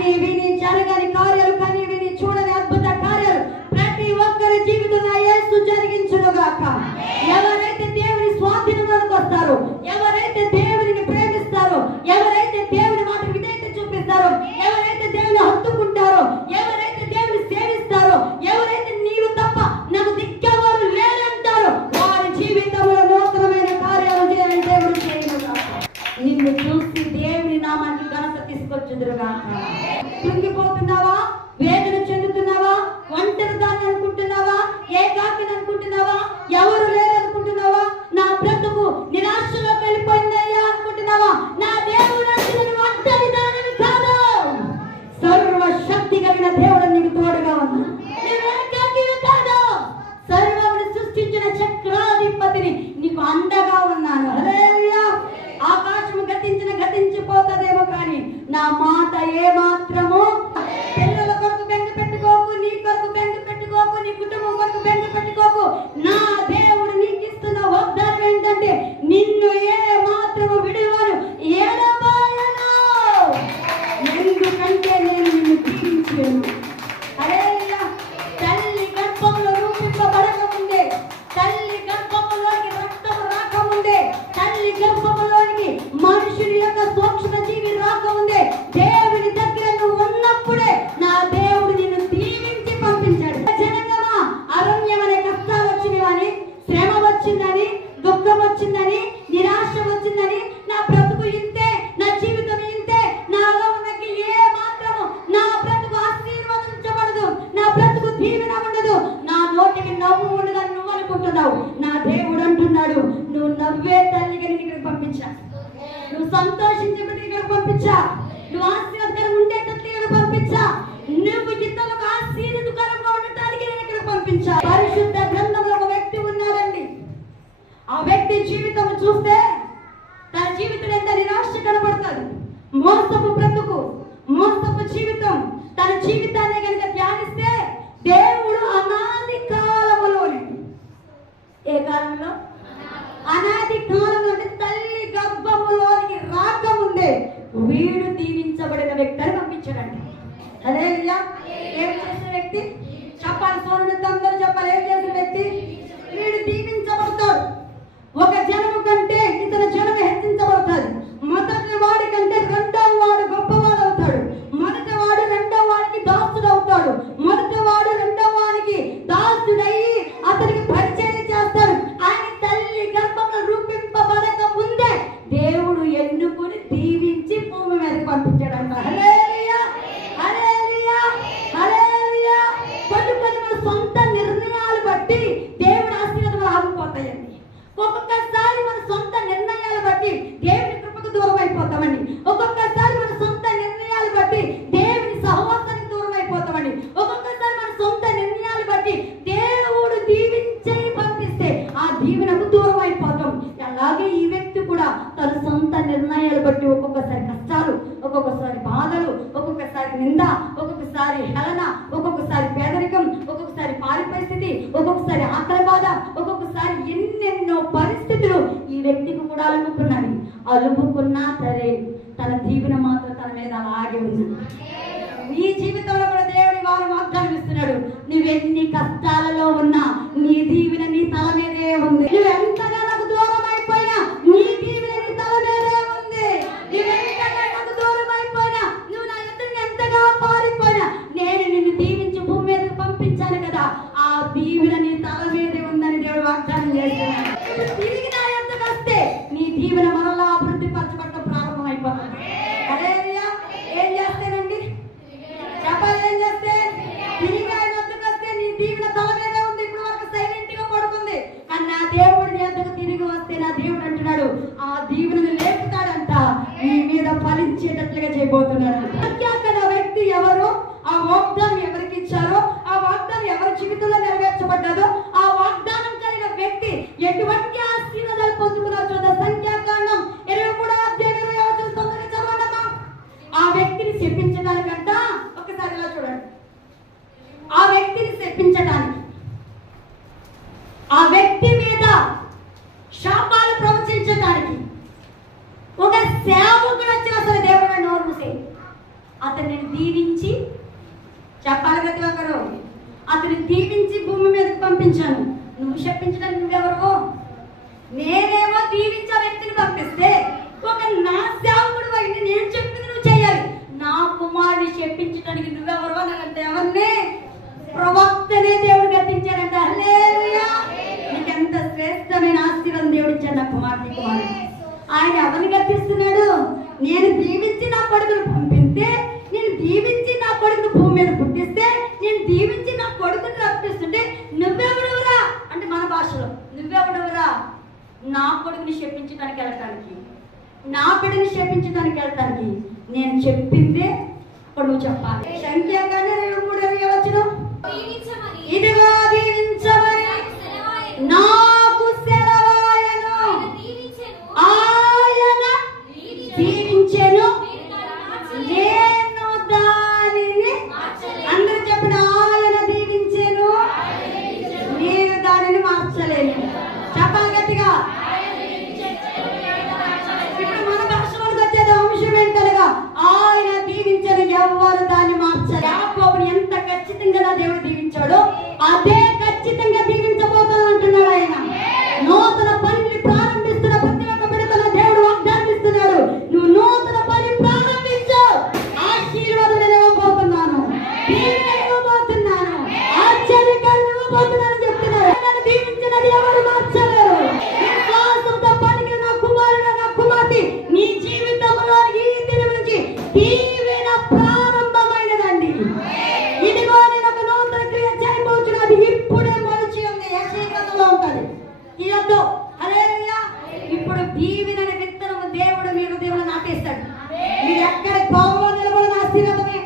కని విని జరగని కార్యాలు, కని విని చూడని అద్భుత కార్యాలు ప్రతి ఒక్కరి జీవితంలో యేసు జరిగించునుగాక. ఎవరైతే దేవుని స్వాధీనంలోకి వస్తారో, ఎవరైతే దేవుని ప్రేమిస్తారో, ఎవరైతే దేవుని మాట విధేయత చూపిస్తారో, ఎవరైతే దేవుని హత్తుకుంటారో, ఎవరైతే దేవుని సేవిస్తారో, ఎవరైతే నీవు తప్ప నాకు దిక్కెవరు లేరంటారో వారి జీవితంలో నూతనమైన కార్యాలు చేయాలని దేవుడు చేయనుగాక. నిన్ను చూసి దేవుని నామానికి ఘనత తీసుకొచ్చుదురుగాక. కృంగిపోతున్నావా? వేదన చెందుతున్నావా? ఒంటరిదాన్ని అనుకుంటున్నావా? ఏకాకిని అనుకుంటున్నావా? ఎవరు లేరు అనుకుంటున్నావా? నా బ్రతుకు నిరాశలోకి వెళ్ళిపోయిందయ్యా అనుకుంటున్నావా? నా దేవుడు ఒంటరిదానిని కాదు, సర్వశక్తి కలిగిన దేవుడు నీకు తోడుగా ఉన్నా. కాదు, సర్వమును సృష్టించిన చక్రాధిపతిని నీకు అండగా ఉన్నాను. హల్లెలూయా. ఆకాశము గతించిపోతుందేమో కానీ నా మాట ఏ మాత్రము. పిల్లల కొరకు బెంగ పెట్టుకోకు, నీ కొరకు బెంగ పెట్టుకోకు, నీ కుటుంబం కొరకు బెంగ పెట్టుకోకు. నా దేవుడు నీకు ఇస్తున్న వాగ్దానం ఏంటంటే నిన్ను ఏ మాత్రము విడువను, ఎడబాయను. ఎందుకంటే నేను నిన్ను దీవించాను. హల్లెలూయా. తల్లి గర్భంలో రూపింపబడక ముందే, తల్లి గర్భంలోకి రక్తం రాకముందే, తల్లి గర్భంలోనికి మనుషుని యొక్క సూక్ష్మ జీవి రాకముందే దేవుని దగ్గర నువ్వు ఉన్నప్పుడే నా దేవుడు నిన్ను దీవించి పంపించాడు. జనగమా, అరణ్యం అనే కష్టాలు వచ్చినవని, శ్రమ వచ్చిందని, దుఃఖం వచ్చిందని, నిరాశ వచ్చిందని, నా బ్రతుకు ఇంతే, నా జీవితం ఇంతే, నాలో ఉన్నకి ఏ మాత్రము నా బ్రతుకు ఆశీర్వదించబడదు, నా బ్రతుకు దీవెన ఉండదు, నా నోటికి నవ్వు ఉండదని నువ్వు అనుకుంటున్నావు. నా దేవుడు అంటున్నాడు, నువ్వు నవ్వే తల్లిగా నేను ఇక్కడ పంపించా, నువ్వు సంతోషించే ఇక్కడ పంపించా, నువ్వు ఆశీర్వాదకరం ఉండేటట్లు ఇక్కడ పంపించా, నువ్వు ఇతరులకు ఆశీర్వాదకరంగా ఉండటానికి నేను ఇక్కడ పంపించా. పరిశుద్ధ గ్రంథంలో ఒక వ్యక్తి ఉన్నాడండి. ఆ వ్యక్తి జీవితం చూస్తే తన జీవితం ఎంత నిరాశ కనబడుతుంది. మోసపు బ్రతుకు, మోసపు జీవితం. తన జీవితాన్ని కనుక ధ్యానిస్తే దేవుడు అనాది కాలములోనే, ఏ కాలంలో? అనాది కాలంలో, అంటే తల్లి గర్భములోనికి రాకముందే వీడు దీవించబడిన వ్యక్తిని పంపించాడండి. హల్లెలూయా. ఏం చేసిన వ్యక్తి? చెప్పాలి, సోదరులు అందరూ చెప్పాలి. ఏం చేసిన వ్యక్తి? వీడు దీవించబడతాడు. ఒక జనము కంటే ఇతర జనము హెచ్చించబడతాడు. మొదటి వాడి కంటే రెండవ వాడు గొప్పవాడు అవుతాడు. మొదటి వాడు రెండవ వాడికి దాసుడు అవుతాడు. మొదటి వాడు రెండవ వాడికి దాసుడయ్యి అతనికి పరిచయం చేస్తాడు. ఆయన తల్లి గర్భంలో రూపింపబడక ముందే దేవుడు ఎన్నుకుని దీవించి భూమి మీద పంపించాడంట. హల్లెలూయా, హల్లెలూయా, హల్లెలూయా. కొన్ని మన సొంత నిర్ణయాలు బట్టి దేవుడి ఆశీర్వాదాలు ఆగిపోతాయండి. ఒక్కొక్కసారి మన సొంత నిర్ణయాలు బట్టి దేవుని కృపకు దూరం అయిపోతామండి. ఒక్కొక్కసారి మన సొంత నిర్ణయాలు బట్టి దేవుని సహవాసానికి దూరం అయిపోతామండి. ఒక్కొక్కసారి మన సొంత నిర్ణయాలు బట్టి దేవుడు దీవించి పంపిస్తే ఆ దీవెనకు దూరం అయిపోతాం. అలాగే ఈ వ్యక్తి కూడా తన సొంత నిర్ణయాలు బట్టి ఒక్కొక్కసారి కష్టాలు, ఒక్కొక్కసారి బాధలు, ఒక్కొక్కసారి నింద, ఒక్కొక్కసారి హేళన, ఒక్కొక్కసారి పేదరికం, ఒక్కొక్కసారి పారి పరిస్థితి, ఒక్కొక్కసారి ఆకలి బాధ, ఒక్కొక్కసారి ఎన్నెన్నో పరిస్థితులు ఈ వ్యక్తికి కూడా అలుముకున్నాడు. అలుముకున్నా సరే తన దీవెన మాత్రం తన మీద అలాగే ఉంది. నీ జీవితంలో కూడా దేవుడి వారు వాగ్దానం ఇస్తున్నాడు. నువ్వెన్ని కష్టాలలో ఉన్నా నీ దీవెన నీ తల మీదే ఉంది. నువ్వు ఎంతగా నాకు దూరం అయిపోయినా నీ దీవెన నీ తల మీదే ఉంది. నువ్వెంతగా నాకు దూరం అయిపోయినా, నువ్వు నా ఎదురు ఎంతగా పారిపోయినా నేను నిన్ను దీవించి భూమి మీదకి పంపించాను కదా, ఆ దీవెన నీ తల మీదే ఉందని దేవుడు వాగ్దానం చేస్తున్నాడు. తిరిగి నా ఎంతకు వస్తే నీ దీవెన మరలా అభివృద్ధి పరచబడటం ప్రారంభం అయిపోతుంది. హల్లెలూయా. ఏం చేస్తేనండి? చెప్పాలి, ఏం చేస్తే? తిరిగి ఆయన వద్దకు వస్తే నీ దీవెన తల మీదే ఉంది. ఇప్పుడు వరకు సైలెంట్ గా పడుకుంది. కానీ నా దేవుడి వద్దకు తిరిగి వస్తే నా దేవుడు అంటున్నాడు ఆ దీవెనను లేపుతాడంట, నీ మీద ఫలించేటట్లుగా చేయబోతున్నాడు. ప్రత్యేక వ్యక్తి ఎవరు? ఆ వాగ్దానం ఎవరికి ఇచ్చారో, ఆ వాగ్దానం ఎవరి జీవితంలో నెరవేర్చబడ్డాదో, ఆ వాగ్దానం కలిగిన వ్యక్తి ఎటువంటి ఆశీర్వాదాలు పొందుకున్నారో చూద్దాం. సంఖ్యాకాండం 23:20 తొందరగా చదవండమ్మా. ఆ వ్యక్తిని చెప్పించడానికంట ఒకసారి ఇలా చూడండి. ఆ వ్యక్తిని చెప్పించడానికి, ఆ వ్యక్తి మీద శాపాలు ప్రవచించడానికి ఒక సేవకుడు వచ్చి అసలు దేవుడు నోరు మూసే. అతని అతన్ని దీవించి, చెప్పాలి ప్రతి ఒక్కరు, అతన్ని దీవించి భూమి మీదకి పంపించాను. నువ్వు చెప్పించడానికి నువ్వెవరు? నేనేమో దీవించి ఆ వ్యక్తిని పంపిస్తే ఒక నా సేవకుడు అయితే నేను చెప్పింది నువ్వు చేయాలి. నా కుమారుని చెప్పించడానికి నువ్వెవరు అని అంటే ఎవరిని? ప్రవక్తనే దేవుడు గతించాడంట. హల్లెలూయా! నీకెంత శ్రేష్టమైన ఆశీర్వాదం దేవుడు ఇచ్చాడు నా కుమారుడు. ఆయన ఎవరిని గతిస్తున్నాడు? నేను దీవించి నా కొడుకును పంపిస్తే, నేను దీవించి నా కొడుకును భూమి మీద పుట్టిస్తే, నేను దీవించి నా కొడుకుని రప్పిస్తుంటే నువ్వెవడవురా అంటే మన భాషలో నువ్వెవడవురా? నా కొడుకుని చెప్పించడానికి వెళ్ళటానికి, నా బిడ్డని చెప్పించడానికి వెళ్ళటానికి నేను చెప్పిందే అప్పుడు నువ్వు చెప్పాలి. సంఖ్యాకాండ 23:20 ఇదిగో దీవించమని నాకు సెలవాయను, ఆయన దీవించెను, నేను దానిని, అందరూ చెప్పిన ఆయన దీవించెను, నేను దానిని మార్చలేను. చెప్పాలి గట్టిగా. ఇప్పుడు మన భాషలోకి వచ్చేది అంశం ఏంటనగా ఆయన దీవించని ఎవరు దాన్ని మార్చారు. యాకోబుని ఎంత ఖచ్చితంగా నా దేవుడు దీవించాడో అదే ఖచ్చితంగా దీవించబోతాను అంటున్నాడు ఆయన. నూతన పనిని ప్రారంభిస్తున్న ప్రతి ఒక్క బిడ్డల దేవుడు వాగ్దానిస్తున్నాడు, నువ్వు నూతన పని ప్రారంభించు, ఆశీర్వాదం ఇవ్వబోతున్నాను, దీవెన ఇవ్వబోతున్నాను, ఆశ్చర్యకాలు ఇవ్వబోతున్నాను చెప్తున్నాడు. నన్ను దీవించినది ఎవరు మార్చలేరు. విశ్వాసంతో పలికిన నా కుమారుడు, నా కుమార్తె, నీ జీవితంలో ఈ దినం నుంచి దీవెన ప్రారంభమైనదండి. ఇదిగో నేను ఒక నూతన క్రియ చేయబోతున్నది, ఇప్పుడే మొలిచి ఉంది. యెషయా ఉంటుంది ఇదో. హల్లెలూయా! ఇప్పుడు దీవెన విత్తనము దేవుడు మీ హృదయంలో నాటేస్తాడు. మీరు ఎక్కడ కోపంలో నిలబడిన ఆశీర్వాదమే,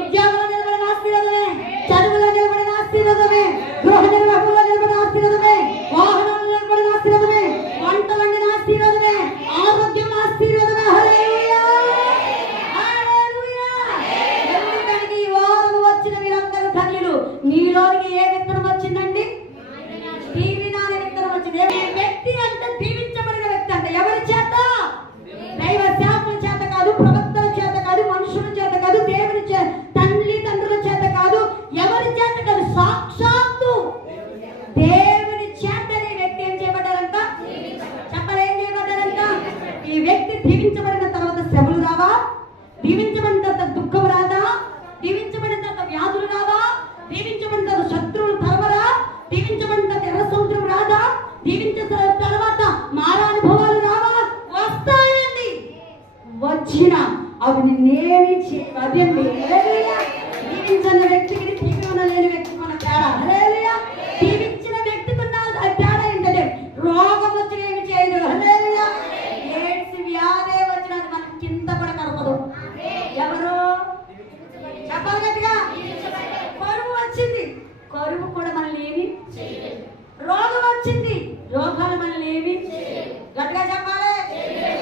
ఉద్యోగంలో నిలబడిన ఆశీర్వాదమే, చదువులో నిలబడిన ఆశీర్వాదమే, గృహ నిర్వహణలో నిలబడిన ఆశీర్వాదమే, వాహనంలో నిలబడిన ఆశీర్వాదమే, వంట వండిన ఆశీర్వాదమే, ఆరోగ్యం ఆశీర్వాదమే. హల్లెలూయా! హల్లెలూయా! ఎందుకంటే ఈ వారం వచ్చిన మీరందరూ ధన్యులు. మీలోనికి ఏ విత్తనం వచ్చిందండి? దీవెన అనే విత్తనం వచ్చింది. ఈ వ్యక్తి అంటే దీవించబడిన వ్యక్తి అంటే ఎవరి చేత? దైవ సేవకుల చేత కాదు, ప్రవక్తల చేత కాదు, మనుషుల చేత కాదు, దేవుని తల్లి తండ్రుల చేత కాదు, ఎవరి చేత కాదు, సాక్షాత్తు దేవుని చేతనే ఈ వ్యక్తి ఏం చేయబడ్డారంట? చెప్పలే ఏం చేయబడ్డారంట? ఈ వ్యక్తి దీవించబడిన తర్వాత శ్రమలు రావా? దీవించబడిన తర్వాత దుఃఖం రాదా? దీవించబడిన తర్వాత వ్యాధులు రావా? దీవించబడిన తర్వాత శత్రువులు తరవరా? దీవించబడిన తర్వాత ఎర్ర సముద్రం రాదా? దీవించిన తర్వాత మారానుభవాలు రావా? వస్తాయండి. వచ్చిన అవి నిన్నేమి అదండి. దీవించిన వ్యక్తికి దీవెన లేని వ్యక్తికి ఉన్న తేడా. హల్లెలూయా! దీవించిన వ్యక్తికి ఉన్న తేడా ఏంటంటే రోగం వచ్చిన ఏమి చేయదు. హల్లెలూయా! ఎయిడ్స్ వ్యాధి వచ్చిన మనకి కింద కూడా కనపదు. ఎవరు చెప్పాలి గట్టిగా? కరువు వచ్చింది, కరువు కూడా మనల్ని ఏమి చేయలేదు. రోగం వచ్చింది, రోగాలు మనల్ని ఏమి గట్టిగా చెప్పాలి.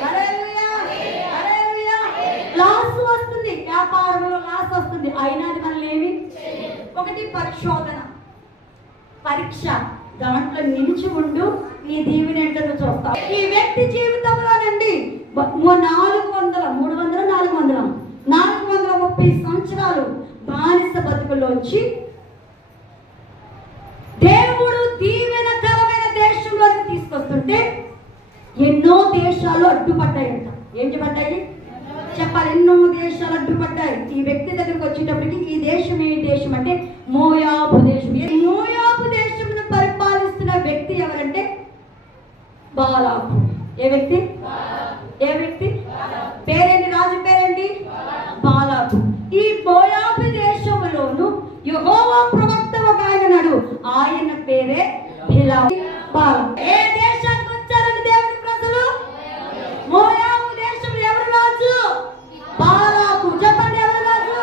హల్లెలూయా! హల్లెలూయా! లాస్ వస్తుంది, వ్యాపారంలో లాస్ వస్తుంది, అయినా అది మనల్ని ఏమి. ఒకటి పరిశోధన, పరీక్ష, దాంట్లో నిలిచి ఉండు, నీ దీవెన ఏంటో చూస్తావు. ఈ వ్యక్తి జీవితంలోనండి 430 సంవత్సరాలు బానిస బతుకులోంచి దేవుడు దీవెనకరమైన దేశంలోకి తీసుకొస్తుంటే ఎన్నో దేశాలు అడ్డుపడ్డాయంట. ఏంటి పడ్డాయి చెప్పాలి? ఎన్నో దేశాలు అడ్డుపడ్డాయి. ఈ వ్యక్తి దగ్గరికి వచ్చేటప్పటికి ఈ దేశం ఏ దేశం అంటే మోయాబు దేశం. మోయాబు దేశంను పరిపాలిస్తున్న వ్యక్తి ఎవరంటే బాలాకు. ఏ వ్యక్తి? ఏ వ్యక్తి పేరేంటి? రాజు పేరేంటి? బాలాకు. ఈ మోయాబు దేశంలోను యెహోవా ప్రవక్త ఒక ఆయనడు, ఆయన పేరే బిలాము. ఏ దేశానికి వచ్చారని దేవుని ప్రజలు? మోయాబు దేశంలో ఎవరు రాజు? బాలాకు. చెప్పండి, ఎవరు రాజు?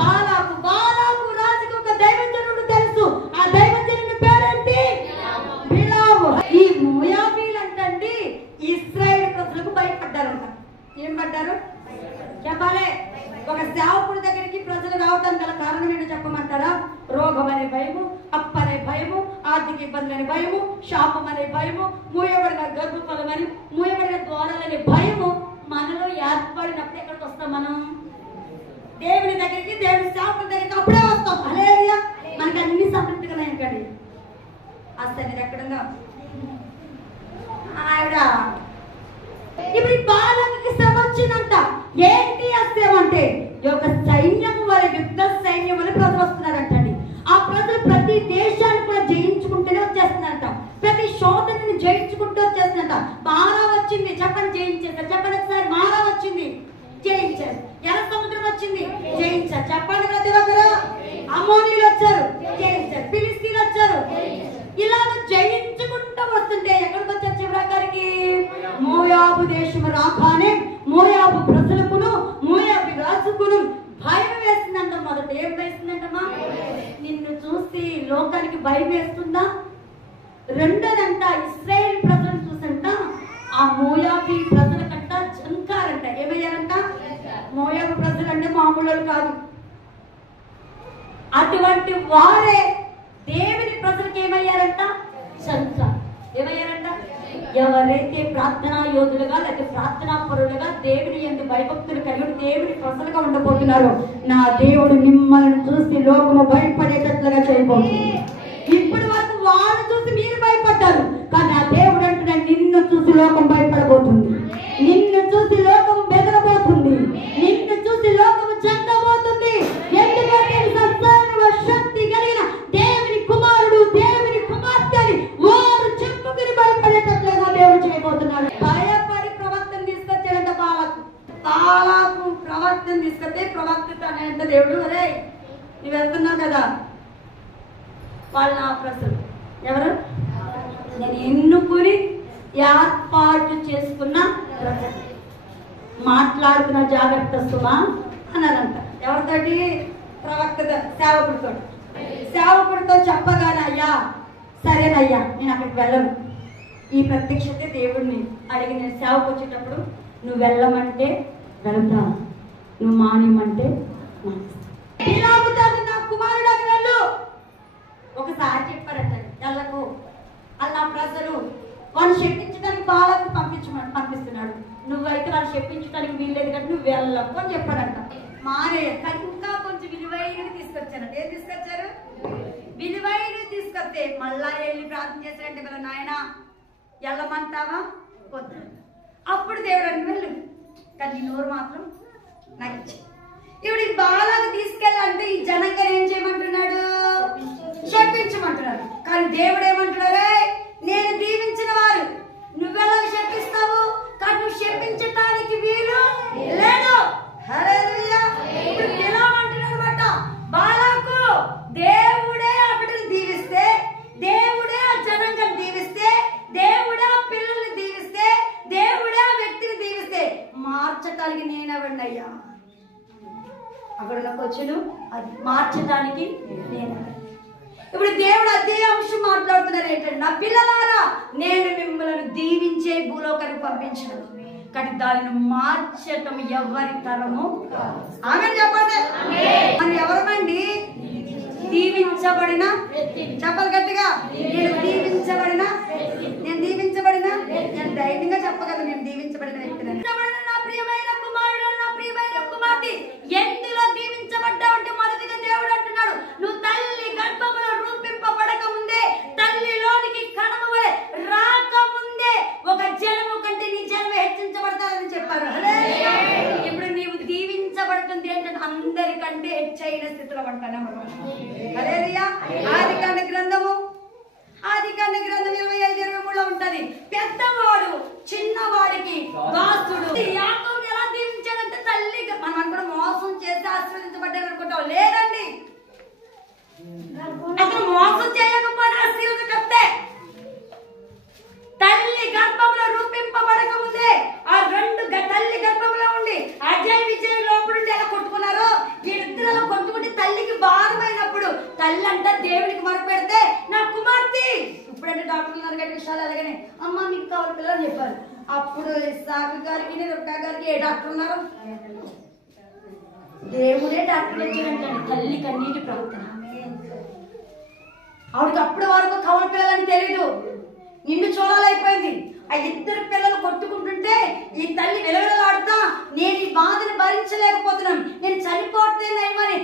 బాలాకు. బాలాకు రాజుకి ఒక దైవజనుడు తెలుసు. ఆ దైవజనుడి పేరేంటి? బిలాము. ఈ మోయాబీలు అంటండి ఇశ్రాయేలు ప్రజలకు భయపడ్డారంట. ఏం పడ్డారు చెప్పాలి? ఒక సేవకుడి దగ్గరికి ప్రజలు రావడానికి గల కారణం ఏంటో చెప్పమంటారా? రోగం అనే భయము, అప్పనే భయము, ఆర్థిక ఇబ్బందులు అనే భయము, శాపం అనే భయము, మూయబడిన గర్భఫలం అని, మూయబడిన ద్వారాలనే భయము మనలో ఏర్పడినప్పుడు ఎక్కడికి వస్తాం మనం? దేవుని దేవుడి సేవకుల దగ్గరికి అప్పుడే వస్తాం. హల్లెలూయా. మనకి అన్ని సమృద్ధిగా కానీ అసలు ఎక్కడుందో ఆవిడ ఇప్పుడు బాలకి శ్రమ వచ్చిందంట. ఏంటి ఆ శ్రమ అంటే ఒక సైన్యం వల్ల, యుద్ధ సైన్యం వల్ల ప్రజలు వస్తున్నారంటండి. ఆ ప్రజలు ప్రతి దేశాన్ని కూడా జయించుకుంటూనే వచ్చేస్తున్నారంట. ప్రతి శోధనని జయించుకుంటూ వచ్చేస్తున్నారంట. మారా వచ్చింది, చెప్పండి జయించారు. చెప్పండి ఒకసారి. మారా వచ్చింది, జయించారు. ఎర్ర సముద్రం వచ్చింది, జయించారు. చెప్పండి ప్రతి ఒక్కరు. అమ్మోనీయులు వచ్చారు, జయించారు. ఫిలిస్తీన్లు వచ్చారు. ఇలా జయించుకుంటూ వస్తుంటే ఎక్కడికి వచ్చారు చివరికి? మోయాబు దేశం రాగానే మోయాబు ప్రజలకును మోయాబు రాజుకును భయం వేస్తుందంట. మొదట ఏం వేస్తుందంటమ్మా? నిన్ను చూసి లోకానికి భయం వేస్తుందా? రెండోదంట ఇశ్రాయేల్ ప్రజలను చూసంట ఆ మోయాబీ ప్రజలకంట జంకారంట. ఏమయ్యారంట? మోయాబు ప్రజలు అంటే మామూలు కాదు. అటువంటి వారే దేవుని ప్రజలకు ఏమయ్యారంట? జంక. ఏమయ్యారంట? ఎవరైతే ప్రార్థనా యోధులుగా లేకపోతే ప్రార్థనా పరులుగా దేవుని యందు భయభక్తులు కలిగి దేవుని ప్రజలుగా ఉండబోతున్నారో నా దేవుడు మిమ్మల్ని చూసి లోకము భయపడేటట్లుగా చేయబోతుంది. ఇప్పటి వరకు వాళ్ళు చూసి మీరు భయపడ్డారు, కానీ ఆ దేవుడు అంటున్నాడు నిన్ను చూసి లోకం భయపడబోతుంది. నిన్ను చూసి లోకం బెదరబోతుంది. నిన్ను చూసి లోకము చెందబోతుంది. ఎందుకంటే శక్తి కలిగిన దేవుని కుమారుడు, దేవుని కుమార్తెని వారు చెప్పుకుని భయపడేటట్లుగా దేవుడు చేయబోతున్నాడు. భయపడి ప్రవక్తను తీసుకొచ్చాడంట బాలకు. బాలకు ప్రవక్తను తీసుకొస్తే ప్రవక్త అనేంత దేవుడు, అరే నువ్వు వెళ్తున్నావు కదా, వాళ్ళు నా ప్రజలు. ఎవరు? నేను ఎన్నుకుని ఏర్పాటు చేసుకున్న ప్రజలు. మాట్లాడుతున్న జాగ్రత్త సుమా అన్నారంట. ఎవరితోటి? ప్రవక్త సేవకుడితో. సేవకుడితో చెప్పగానే అయ్యా సరేనయ్యా నేను అక్కడికి వెళ్ళను. ఈ ప్రత్యక్షతే దేవుడిని అడిగి నేను సేవకు వచ్చేటప్పుడు నువ్వు వెళ్ళమంటే వెళ్తా, నువ్వు మానేమంటే నా కుమారుడు అని వెళ్ళు. ఒకసారి చెప్పారంట వెళ్ళకు. అలా ప్రజలు వాళ్ళు శపించడానికి బాలకు పంపిస్తున్నాడు. నువ్వైతే వాళ్ళు శపించడానికి వీల్లేదు కానీ నువ్వు వెళ్ళకు అని చెప్పాడంట. మానే కానీ ఇంకా కొంచెం విలువైనవి తీసుకొచ్చారంట. ఏం తీసుకొచ్చారు? విలువైనవి తీసుకొస్తే మళ్ళా వెళ్ళి ప్రార్థన చేశారంటే కదా, నాయన వెళ్ళమంటావా? వద్దు. అప్పుడు దేవుడు అని వెళ్ళు, కానీ నోరు మాత్రం నాకు ఇచ్చి. ఇప్పుడు ఈ బాలకు తీసుకెళ్ళాలంటే ఈ జనంగా ఏం చేయమంటున్నాడు? శపించమంటున్నాడు. కానీ దేవుడు ఏమంటున్నారే, నేను దీవించిన వారు నువ్వెలా శపిస్తావు? కానీ నువ్వు శపించటానికి వీలు లేదు. హల్లెలూయా. ఇప్పుడు పిలవమంటున్నాడన్నమాట బాలకు. దేవుడే ఆ బిడ్డను దీవిస్తే, దేవుడే ఆ జనంగా దీవిస్తే, దేవుడే ఆ పిల్లల్ని దీవిస్తే, దేవుడే ఆ వ్యక్తిని దీవిస్తే మార్చటానికి నేనెవడినయ్యా? అక్కడికి వచ్చాను, అది మార్చడానికి నేను. ఇప్పుడు దేవుడు అదే అంశం మాట్లాడుతున్నారు ఏంటంటే, నా పిల్లలారా నేను మిమ్మల్ని దీవించే భూలోకానికి పంపించాను, కానీ దానిని మార్చటం ఎవరి తరము? ఆమె చెప్పండి. మనం ఎవరమండి? దీవించబడిన. చెప్పాలి గట్టిగా. నేను దీవించబడిన, నేను దీవించబడిన, నేను ధైర్యంగా చెప్పగలను నేను దీవించబడిన వ్యక్తిని. నా ప్రియమైన కుమారుడు, నా ప్రియమైన కుమార్తె, ఎందులో దీవించబడ్డావంటే మొదటిగా దేవుడు అంటున్నాడు, నువ్వు తల్లి గర్భములో రూపింపబడక ముందే, తల్లిలోనికి కణము వలె రాకముందే ఒక జనము కంటే నీ జన్మ హెచ్చించబడతాదని చెప్పారు. ఇప్పుడు నీవు దీవించబడుతుంది ఏంటంటే అందరికంటే హెచ్చైన స్థితిలో ఉంటాను. ఆదికాండ గ్రంథము 25:23 ఉంటది. పెద్దవాడు చిన్నవాడికి దాసుడు. యాకోబు ఎలా దీవించాడంటే తల్లి, మనం అనుకున్న మోసం చేసి ఆశీర్వదించబడ్డాడు అనుకుంటాం. లేదండి, అసలు మోసం చేయకపోయినా ఆశీర్వదించే తల్లి గర్భంలో రూపింపబడక ముందే ఆ రెండు తల్లి గర్భంలో ఉండి అజయ్ విజయ్ లోపల ఎలా కొట్టుకున్నారో వీళ్ళిద్దరు కొట్టుకుంటే తల్లికి భారమైనప్పుడు తల్లి అంట దేవుడికి మొరపెడితే నా కుమార్తె, ఇప్పుడంటే డాక్టర్లు ఉన్నారు గట్టి విషయాలు అలాగనే అమ్మ మీకు కావాలి పిల్లలు చెప్పారు. అప్పుడు ఇస్సాకు గారికి రుక్కా గారికి ఏ డాక్టర్ ఉన్నారు? దేవుడే డాక్టర్ వచ్చాడంటండి. తల్లి కన్నీటి ప్రవర్తన. ఆవిడకి అప్పటి వరకు కవల పిల్లలని తెలీదు, నిన్ను చూడాలైపోయింది. ఆ ఇద్దరు పిల్లలు కొట్టుకుంటుంటే ఈ తల్లి వెలవెలలాడుతా, నేను ఈ బాధను భరించలేకపోతున్నాను, నేను చనిపోతేనేమని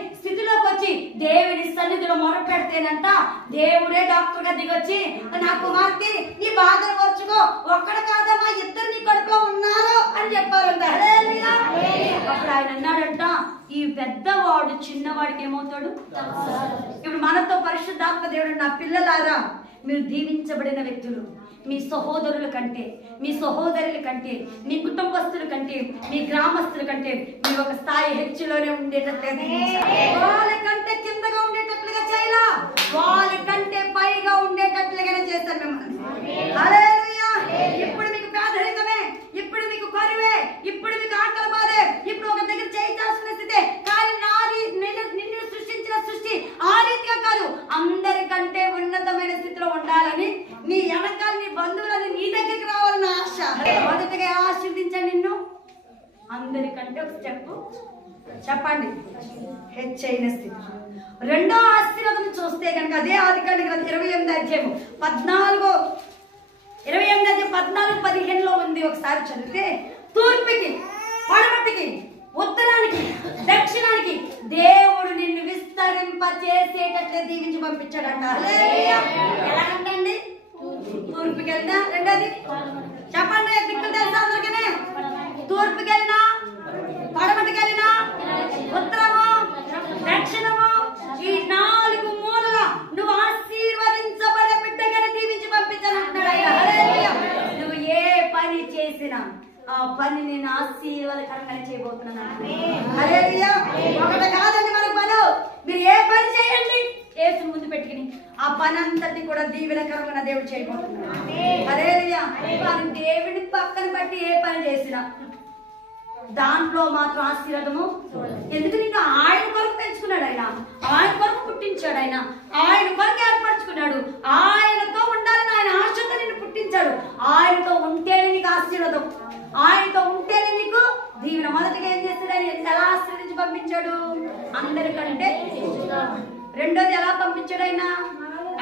అంటేనంట దేవుడే డాక్టర్ గా దిగొచ్చి నా కుమార్తె నీ బాధలు వచ్చుకో, ఒక్కడ కాదమ్మా ఇద్దరు నీ కడుపులో ఉన్నారు అని చెప్పారంట. అప్పుడు ఆయన అన్నాడంట, ఈ పెద్దవాడు చిన్నవాడికి ఏమవుతాడు? ఇప్పుడు మనతో పరిశుద్ధాత్మ దేవుడు, నా పిల్లలారా మీరు దీవించబడిన వ్యక్తులు, మీ సహోదరుల కంటే, మీ సహోదరుల కంటే, మీ కుటుంబస్తుల కంటే, మీ గ్రామస్తుల కంటే మీరు ఒక స్థాయి హెచ్చులోనే ఉండేటట్లేదు. వాళ్ళ కంటే కిందగా ఉండేటట్లుగా చేయాలా, వాళ్ళ కంటే పైగా ఉండేటట్లుగానే చేస్తాను మిమ్మల్ని. హల్లెలూయా. ఇప్పుడు మీకు పేదరికమే, ఇప్పుడు మీకు కరువే, ఇప్పుడు మీకు ఆకలి బాధే, ఇప్పుడు ఒక దగ్గర చేయాల్సిన స్థితే, కానీ నిన్ను సృష్టించిన సృష్టి ఆ రీతిగా కాదు, అందరికంటే ఉన్నతమైన స్థితిలో ఉండాలని నీ వెనకాల నీ బంధువులని నీ దగ్గరికి రావాలని ఆశ. మొదటగా ఆశీర్వదించండి నిన్ను, అందరికంటే ఒక స్టెప్ చెప్పండి హెచ్చైన స్థితి. రెండో ఆశీర్వాదం చూస్తే కనుక అదే ఆదికాండం 28వ అధ్యాయం 14-15 ఉంది. ఒకసారి చదివితే, తూర్పుకి, పడమటికి, ఉత్తరానికి, దక్షిణానికి దేవుడు నిన్ను విస్తరింపచేసేటట్లే దీవించి పంపించాడంట. ఎలాగంటండి? తూర్పుకి వెళ్ళినా, రెండోది చెప్పండి దిక్కులు తెలుసా అందరికీ? తూర్పుకి వెళ్ళినా, పడమటికి వెళ్ళినా, ఉత్తరము, దక్షిణము, ఈ 4 మూలల నువ్వు ఆశీర్వదించబడే బిడ్డగానే దీవించి పంపించాలంటున్నాడు. నువ్వు ఏ పని చేసినా ఆ పని నేను ఆశీర్వాదకరంగా చేయబోతున్నాను. హల్లెలూయా. ఒకటి కాదండి మన పని, మీరు ఏ పని చేయండి యేసు ముందు పెట్టుకుని ఆ పని అంతటి కూడా దీవెనకరంగా దేవుడు చేయబోతున్నాడు. హల్లెలూయా. మనం దేవుని పక్కన బట్టి ఏ పని చేసినా దాంట్లో మాత్రం ఆశీర్వాదము. ఎందుకు? నిన్ను ఆయన కొరకు పెంచుకున్నాడు, ఆయన కొరకు పుట్టించాడు, ఆయన కొరకు ఏర్పరచుకున్నాడు, ఆయనతో ఉండాలని ఆయన ఆశతో నిన్ను పుట్టించాడు. ఆయనతో ఉంటేనే నీకు ఆశీర్వాదం, ఆయనతో ఉంటేనే నీకు దీవెన. మొదటిగా ఏం చేస్తాడు? ఆయన ఎలా ఆశీర్వదించి పంపించాడు? అందరికంటే. రెండోది ఎలా పంపించాడు? ఆయన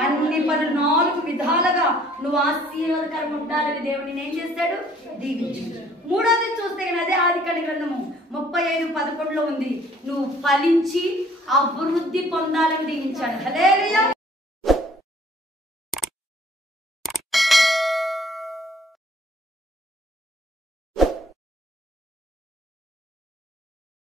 అన్ని పనులు 4 విధాలుగా నువ్వు ఆశీర్వాదకరంగా ఉండాలని దేవుడిని ఏం చేస్తాడు? దీవించు. మూడోది చూస్తే కానీ అదే ఆదికాండం గ్రంథము 35:11 ఉంది, నువ్వు ఫలించి అభివృద్ధి పొందాలని దీవించాడు. హల్లెలూయా.